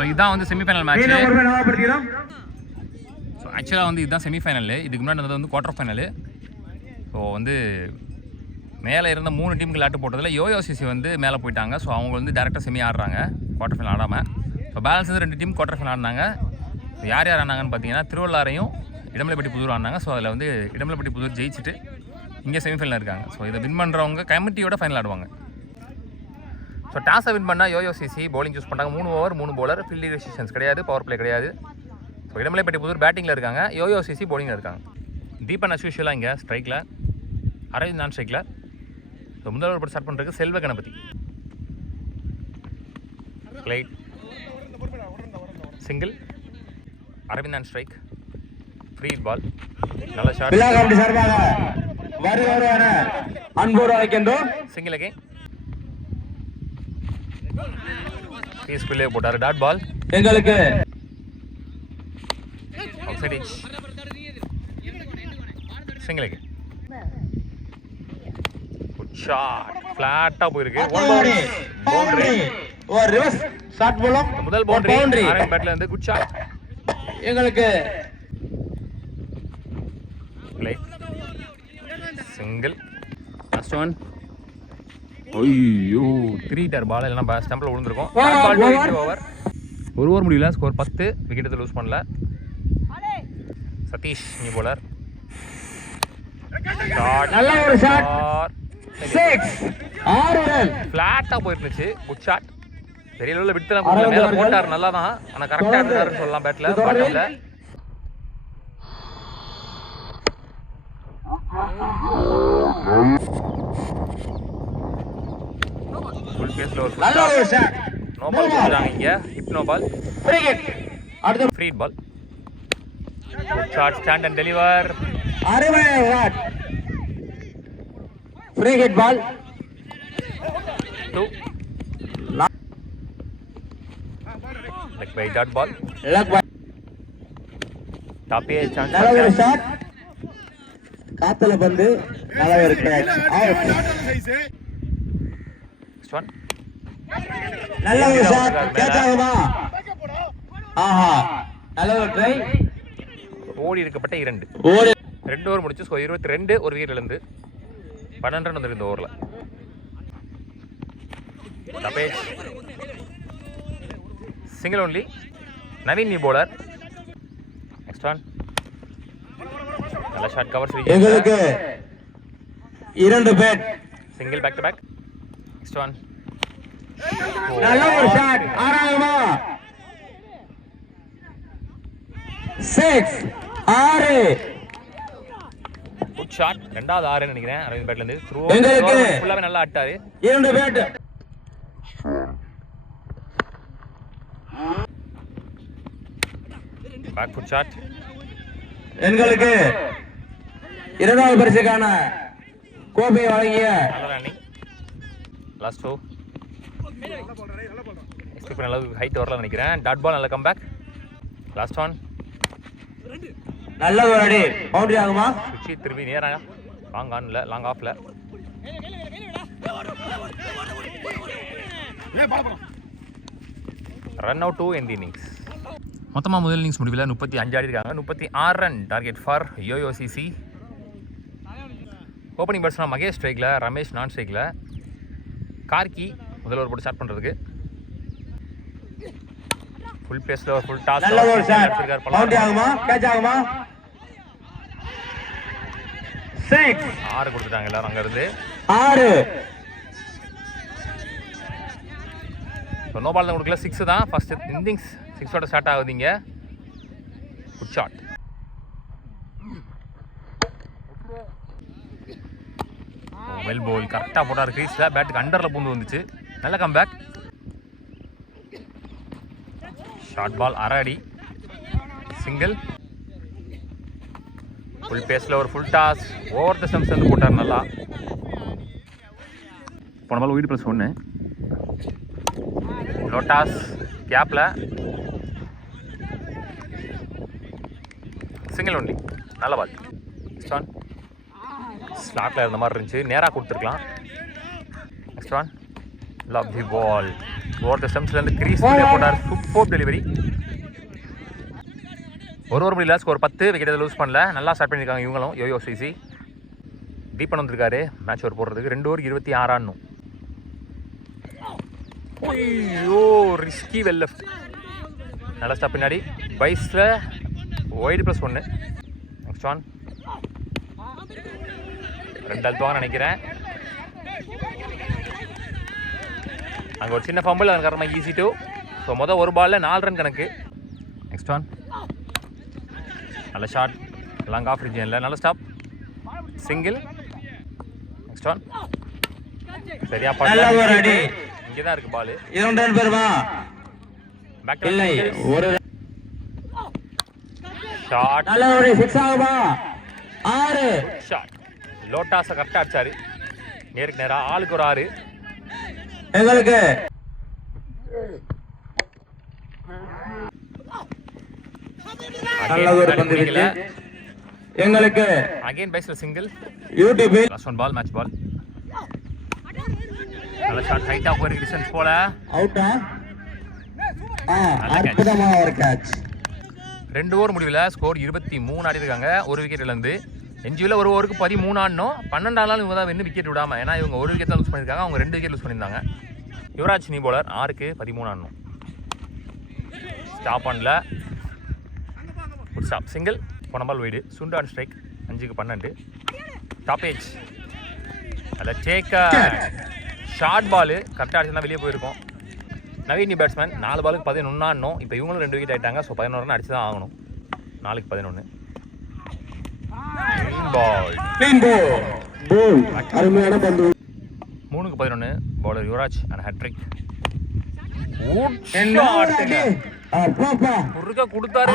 So இதுதான் வந்து semi-final match. So ஆக்சுவலாக வந்து இதுதான் செமிஃபைனல். இதுக்கு முன்னாடி நடந்தது வந்து குவார்டர் ஃபைனலு. ஸோ வந்து மேலே இருந்த 3 டீமுக்கு லாட்டு போட்டதில் யோயோசிசி வந்து மேலே போயிட்டாங்க. ஸோ அவங்க வந்து டேரெக்டாக செமி ஆடுறாங்க, குவார்டர் ஃபைனல் ஆடாமல். ஸோ பேலன்ஸ் வந்து 2 டீம் குவார்டர் ஃபைனல் ஆடினாங்க. யார் யார் ஆனாங்கன்னு பார்த்தீங்கன்னா திருவள்ளாரையும் இடமலைப்பட்டி புதூர் ஆனாங்க. ஸோ அதில் வந்து இடமலைப்பட்டி புதூர் ஜெயிச்சுட்டு இங்கே செமிஃபைனல் இருக்காங்க. ஸோ இதை வின் பண்ணுறவங்க கமிட்டியோட ஃபைனல் ஆடுவாங்க. ஸோ டாஸை வின் பண்ணால் யோயோசிசி பவுலிங் சூஸ் பண்ணாங்க. 3 ஓவர் 3 பவுலர், ஃபீல்டிங் ரெஸ்ட்ரிக்ஷன்ஸ் கிடையாது, பவர் பிளே கிடையாது. ஸோ இடமலைப்பட்டி புதூர் பேட்டிங்கில் இருக்காங்க, யோயோசிசி பவுலிங்கில் இருக்காங்க. தீபன் அஸ்யூஷுவலாக இங்கே ஸ்ட்ரைக்கில், அரவிந்த் நான் ஸ்ட்ரைக்கில். ஸோ முதல் ஓவர் ஸ்டார்ட் பண்ணுறதுக்கு செல்வ கணபதி. லைட் சிங்கிள், அரவிந்த் நான் ஸ்ட்ரைக், ஃப்ரீ பால், நல்ல ஷாட், சிங்கிள் அகைன், பீஸ்ஃபுல்லே போட்டார், டாட் பால் எங்களுக்கு outside edge, single again, good shot, ஃபிளாட்டா போயிருக்கு, பவுண்டரி, ஒரு ரிவர்ஸ் ஷாட் மூலம் முதல் பவுண்டரி அரவிந்த் பேட்ல இருந்து, குட் ஷாட் எங்களுக்கு, லைட் சிங்கிள், லாஸ்ட் ஒன், ஐயோ 3 டர் பால் இல்லைனா ஸ்டம்பில் விழுந்திருக்கும். ஓவர், ஒரு ஓவர் முடியல, ஸ்கோர் 10, விக்கெட் லூஸ் பண்ணல. சதீஷ் நியூ பவுலர், நல்ல ஒரு ஷாட், 6 6 ரன், ஃபிளாட்டா போயிருந்துச்சு, குட் ஷாட், பெரிய லெவலில் விட்டுலாம் கொடுக்கல, மேலே போட்டார் நல்லா தான், ஆனால் கரெக்டாக இருந்தாருன்னு சொல்லலாம். பேட்டில் பாட்டம்ல ஃபுல் பேஸ்ல ஒரு நோ பால் கொடுத்துட்டாங்க இங்கே, hit no ball, free ball, shot, stand and deliver, free hit ball, 2 leg bye dot ball, top a chance, நல்ல ஒரு ஷாட், காத்தல பந்து, நல்ல ஒரு கேட்ச், அவுட், ஸ்டான் நல்ல ஒரு ஷாட், கேட்ச் ஆகுமா, ஆஹா நல்ல ஒரு ட்ரை, ஓடி இருக்கப்பட்ட 2 ஓவர் முடிச்சு, ஸ்கோர் 22, ஒரு விக்கெட் இழந்து 12 ரன் வந்திருக்கு இந்த ஓவரில். Tabesh single only, Naveen new bowler, next one, நல்ல ஷாட், கவர் ஸ்ரீ எங்களுக்கு 2 bat, single back to back, next one, நல்ல ஒரு ஷாட், ஆறாவமா 6 6, குட் ஷாட், ரெண்டாவது 6 நினைக்கிறேன் அரவிந்த் பேட்ல இருந்து, த்ரூ ஃபுல்லாவே நல்லா ஆட்டாரு, 2 பேட், பேக் ஃபுட் ஷாட், எங்களுக்கு இரண்டாவது பரிசுக்கான கோப்பையை வழங்கிய லாஸ்ட் 2 எக்ஸ்பெக்ட் நல்ல ஹைட் வரல நினைக்கிறேன், டாட் பால், நல்ல கம்பேக், லாஸ்ட் ஒன், நல்ல ஒரு அடி, பவுண்டரி ஆகுமா, சுச்சி திரும்பி நேரா லாங் ஆன்ல, லாங் ஆஃப்ல, run out 2 in the innings. மொத்தமாக முதல் இன்னிங்ஸ் முடிவில் 35 ஆடி இருக்காங்க, 36 ரன் டார்கெட் ஃபார் யோயோசிசி. ஓப்பனிங் பேட்ஸ்மேன் மகேஷ் ஸ்ட்ரைக்கில், ரமேஷ் நான் ஸ்ட்ரைக்கில், கார்கி முதல் ஓவர் போட்டு ஸ்டார்ட் பண்ணுறதுக்கு, ஃபுல் பேஸில் ஒரு ஃபுல் டாஸ், 6 கொடுத்துட்டாங்க எல்லாரும் அங்கேருந்து 6, நோ பால் தான் கொடுக்கல, 6 தான் ஃபர்ஸ்ட் இன்னிங்ஸ், 6ஓட ஸ்டார்ட் ஆகுதுங்க, குட் ஷாட், வெல் போல் கரெக்டாக போட்டார் கிரீஸில், பேட்டுக்கு அண்டரில் பூந்து வந்துச்சு, நல்ல கம்பேக், ஷார்ட் பால், அரை அடி, சிங்கிள், ஃபுல் பேஸில் ஒரு full toss, over the stumps வந்து போட்டார் நல்லா, போன பால் வீடு ப்ளஸ் 1, லோட்டாஸ் கேப்பில், சிங்கிள் ஒன்லி, நல்ல பால், நெக்ஸ்ட் ஒன், ஸ்லாட்டில் இருந்த மாதிரி இருந்துச்சு, நேராக கொடுத்துருக்கலாம், next one, lovely ball over the ஸ்டம்ப்ஸ்லேருந்து கிரீஸ்லேயே போட்டார். Super delivery. ஒரு முடியல. ஸ்கோர் 10. விக்கெட் லூஸ் பண்ணல. நல்லா ஸ்டார்ட் பண்ணியிருக்காங்க இவங்களும். யோயோ சிசி தீபன் வந்திருக்காரு மேட்ச் ஓவர் போடுறதுக்கு. 2 ஓவர் 26 ஆடணும். ஐயோ ரிஸ்கி வெல் லெஃப்ட். நல்லா ஸ்டாப் பின்னாடி. பைஸில் ஒய்டு +1. நெக்ஸ்ட் ஒன் 2 அழுத்துவாங்க நினைக்கிறேன். அங்கே ஒரு சின்ன ஃபம்பிள், அதன் காரணமாக ஈஸி 2. ஸோ மொதல் ஒரு பாலில் 4 ரன் கணக்கு. நெக்ஸ்ட் ஒன் நல்ல ஷாட். லாங் ஆஃப் ரீஜனில் நல்ல ஸ்டாப். சிங்கிள். நெக்ஸ்ட் ஒன் சரியா பாட்டு. இங்கே தான் இருக்குது பால். 2 ரன் பெறுமா? பேக் இல்லை. ஒரு ஷாட். நல்ல ஒரு 6 ஆகுமா? 6 ஷாட். லோட்டாஸை கரெக்டாக அடிச்சாரு. நேருக்கு நேராக ஆளுக்கு ஒரு 6. எங்களுக்கு நல்ல ஒரு பந்து விட்டு எங்களுக்கு அகைன் பைஸ்ல single. YouTube last one ball match ball. நல்ல ஷாட் ஹைட்டா போயிருக்கு. டிஸ்டன்ஸ் போல அவுட்டா? அற்புதமான ஒரு கேட்ச். 2 ஓவர் முடிவில் ஸ்கோர் 23 ஆடி இருக்காங்க. ஒரு விக்கெட் இழந்து. எஞ்சியில் ஒரு ஓவருக்கு 13 ஆடணும். 12 ஆனாலும் இவங்க தான் விக்கெட் விடாம. ஏன்னா இவங்க ஒரு விக்கெட் தான் லூஸ் பண்ணியிருக்காங்க. அவங்க 2 விக்கெட் லூஸ் பண்ணியிருந்தாங்க. யுவராஜ் நீ போலர் 6க்கு 13 ஆடணும். ஸ்டாப் பண்ணல. Good stop. சிங்கிள். போன பால் வைடு. சுண்டு ஆன் ஸ்ட்ரைக். 5க்கு 12. Top age. அதில் டேக்கர். ஷார்ட் பால் கரெக்டாக அடிச்சுனா வெளியே போயிருக்கும். நவீன் பேட்ஸ்மேன் 4 பாலுக்கு 11 ஆடணும். இப்போ இவங்களும் 2 விக்கெட் ஆகிட்டாங்க. ஸோ 11 ரன் அடிச்சு தான் ஆகணும். 4க்கு 11. பால். அருமையான பந்து. 3க்கு 11. Bowler Yuvraj and hattrick. குறுக்க கொடுத்தாரு.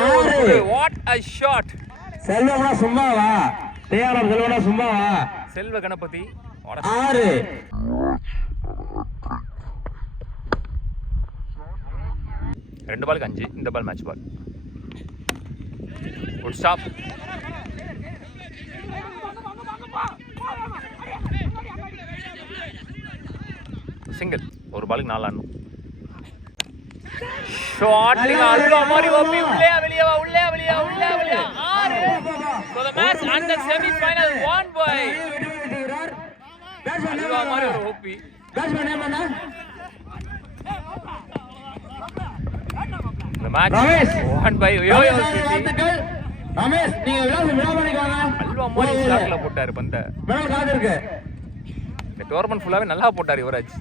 What a shot. செல்வம்னா சும்மாவா? தேயாளர் செல்வம்னா சும்மாவா? செல்வ கணபதி 6. 2 பாலுக்கு 5. இந்த ball match ball. Good stop. Single. ஒரு பாலுக்கு 4 ஆடணும். ஷாட்டிங் அல்வா மாதிரி ஓபி. உள்ளே வெளியே வா. உள்ளே வெளியே 6. So the match and the semi final won by halwa மாதிரி ஒரு ஓபி. பேட்ஸ்மேன் நேம் என்ன? The match won by YoYo CC. Ramesh நீங்க விழா பண்ணிக்கோங்க. அல்வா மாதிரி ஷாட்ல போட்டாரு பந்த. மெடல் காது இருக்கு. இந்த டோர்னமெண்ட் ஃபுல்லாவே நல்லா போட்டாரு யுவராஜ்.